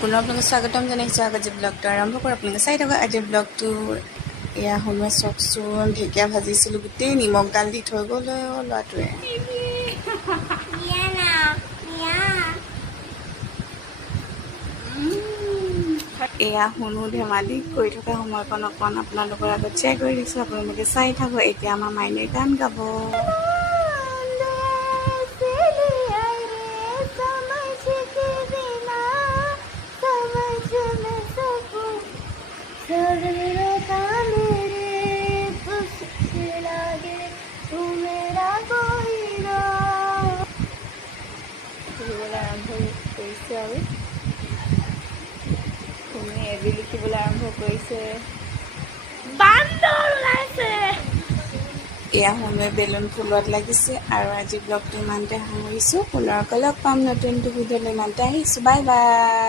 পুনৰ আপোনালোকক স্বাগতম জনাইছোঁ। আজি ব্লগটো আৰম্ভ কৰোঁ। আপোনালোকে চাই থাকক আজিৰ ব্লগটো। এয়া শুনোৱে চাওকচোন, ঢেকীয়া ভাজিছিলোঁ, গোটেই নিমখ গাল দি থৈ গ'ল ল'ৰাটোৱে। এয়া শুনো ধেমালি কৰি থকা সময়কণ অকণ আপোনালোকৰ আগত শ্বেয়াৰ কৰি দিছোঁ। আপোনালোকে চাই থাকক। এতিয়া আমাৰ মাইনে গান গাব। আৰম্ভ কৰিছে আৰু শুনি এবি লিখিবলৈ আৰম্ভ কৰিছে। এয়া শুনোৱে বেলুন ফুলত লাগিছে। আৰু আজি ব্লগটো ইমানতে সামৰিছোঁ। পুনৰ লগ পাম নতুন ভিডিঅ'লৈ। ইমানতে আহিছোঁ। Bye bye.